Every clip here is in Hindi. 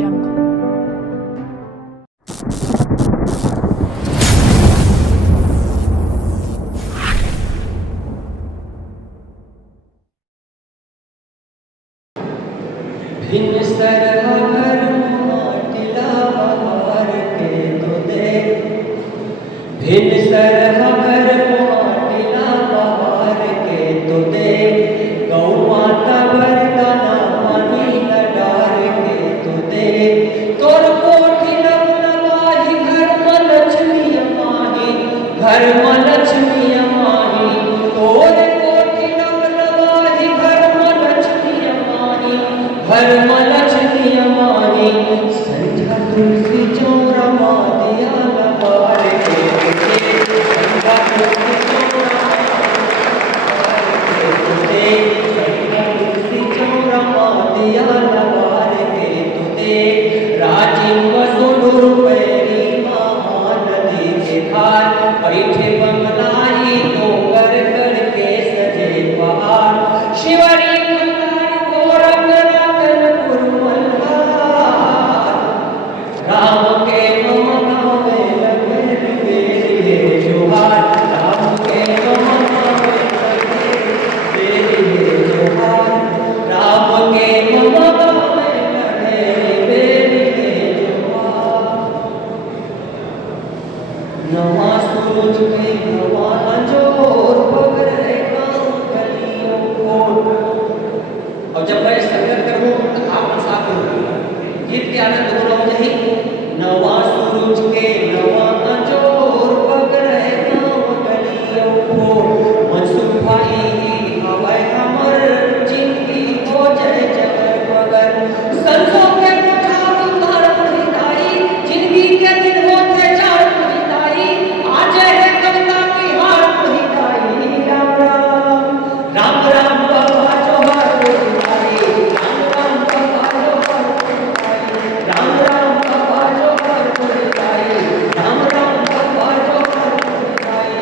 भिन्न सरह भर माटिला बहार के तो दे, भिन्न सरह भर माटिला बहार के तो दे, गौ माता वरदाना पानी न डार के तो दे, तोर कोठी नवाही घर में लक्ष्मी माही, घर में लक्ष्मी माही, तोर कोठी नवाही घर में लक्ष्मी माही, घर में लक्ष्मी माही, संध्या तुलसी चौरा मादिया लबार के तुझे, संध्या तुलसी चौरा तुझे, संध्या तुलसी चौरा मादिया लबार के तुझे, राजीव सुडुर पैरी महानदी के घाट, बैठे बंगलाई डोंगर करके सजे पहाड़, शिवरी राम के ममता में लगे मेरे जोहार, राम के ममता में लगे मेरे जोहार, राम के ममता में लगे मेरे जोहार। नवा सूरज के नवा अंजोर पगर है काम गलियों को। और जब मैं संगत करूं तो आप साथ करूंगा, गीत के आनंद बोलो नहीं। नवा सूरज के नवा अंजोर पगर है काम गलियों को, मनसुख भाई हवाई हमर जिंदगी हो जाए जगर मगर, संतों के बुझाव उतार बुझाई, जिंदगी के दिन होते चार बुझाई, आज है कविता की हार बुझाई। राम राम राम राम बाबा जोहार बुझाई, राम राम बाबा जोहार बुझाई, राम राम बाबा जोहार बुझाई, राम राम बाबा जोहार बुझाई।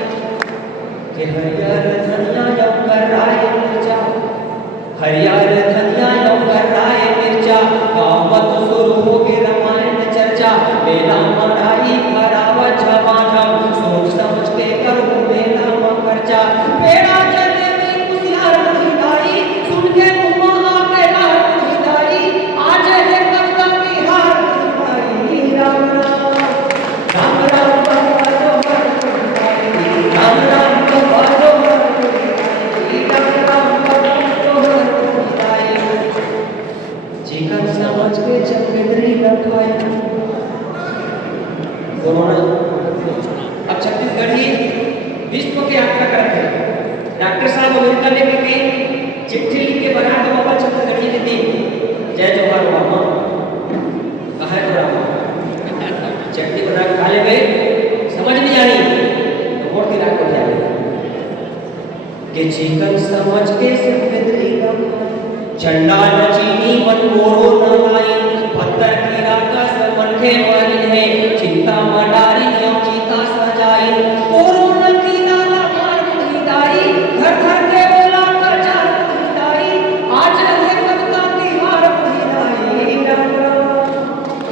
के हरियर धनिया यौ कर राय मिर्चा, हरियर धनिया यौ कर राय मिर्चा, गाँव मत शुरू हो के रामायण चर्चा, मेला मढ़ाई करावा झमाझम, सोच समझ के करो मेला में खर्चा, पेड़ा जलेबी कुसियार बुझाई, सुन के मुँह आके लाल बुझाई, आज है कविता की हार बुझाई। राम राम राम बाबा जोहार बुझाई, राम राम बाबा जोहार बुझाई, राम राम बाबा जोहार बुझाई। चिकन समझ के चक्कदरी लखाई, कोरोना अब छत्तीसगढ़ी विश्व की यात्रा करते हैं। डॉक्टर साहब अमेरिका ने भी चिट्ठी लिख के बना दो बाबा छत्तीसगढ़ी के दिन जय जोहार बाबा कहा है रामा चटनी बना के खा ले गए, समझ नहीं आई तो वोट गिरा कर जाए कि चिकन समझ के चक्कदरी लखाई, चंडाल चीनी मन मोरो नवाई, पत्थर की राका समन के वाली है, चिंता मडारी क्यों चीता सजाई, कोरोना की नाला मार बुझाई, घर घर के बोला प्रचार बुझाई, आज है कविता की हार बुझाई।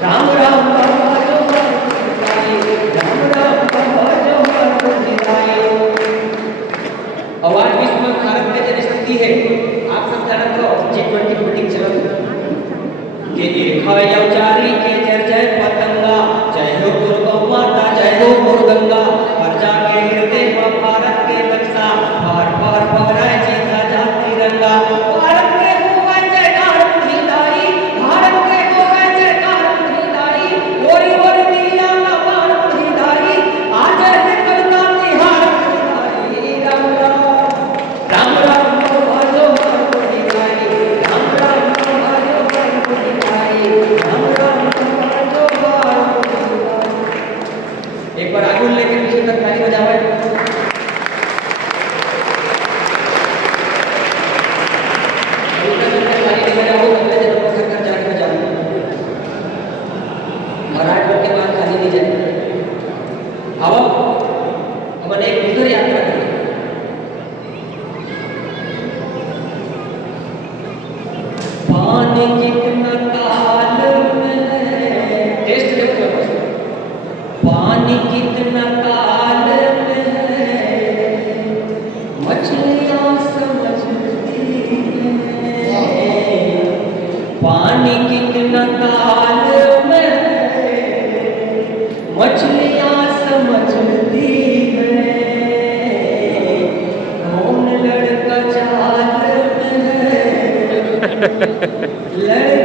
राम राम बाबा जोहार बुझाई, राम राम बाबा जोहार बुझाई। और आज विश्व में भारत में जो स्थिति है आप सब जानते हो, G20 मीटिंग चल रही है कि एक है चारी के जय जय पतंगा, जय हो दुर्गा माता जय हो मुर्गंगा, हर जाके हृदय में भारत के नक्शा, बार बार फहराए जीता जा तिरंगा, भारत के हो जयकार बुझाई, भारत के हो जयकार बुझाई, ओरी ओरी दिया ना बार बुझाई, आज है कविता की हार बुझाई। राम राम राम राम बाबा जोहार बुझाई, राम राम बाबा जोहार बुझाई, राम राम बाबा जोहार बुझाई। एक बार आगे लेके पानी कितना ताल में मछलियां समझती है कौन लड़का चाल में है